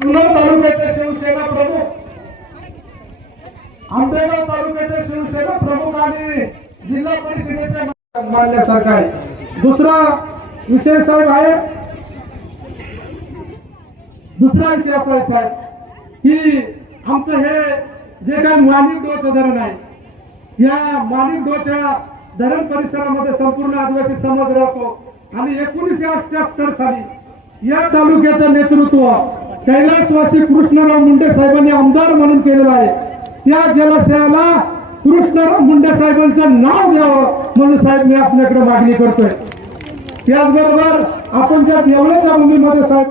जुन्नर तालुक्याचे शिवसेना प्रमुख. आंबेगाव तालुक्याचे शिवसेना प्रमुख आणि जिल्हा परिषदेचे मानण्यासारखं आहे. दुसरा विषय साहेब आहे. दुसरा विषय असा आहे साहेब की आमचं हे जे काही मानिक डोचं धरण आहे या मानिक डोच्या धरण परिसरामध्ये संपूर्ण आदिवासी समाज राहतो. आणि एकोणीसशे अठ्याहत्तर साली या तालुक्याचं नेतृत्व कैलासवासी कृष्णराव मुंडे साहेबांनी आमदार म्हणून केलेला आहे. त्या जलाशयाला कृष्णराव मुंडे साहेबांचं नाव द्यावं म्हणून साहेब मी आपल्याकडे मागणी करतोय. त्याचबरोबर आपण ज्या देवळाच्या भूमीमध्ये साहेब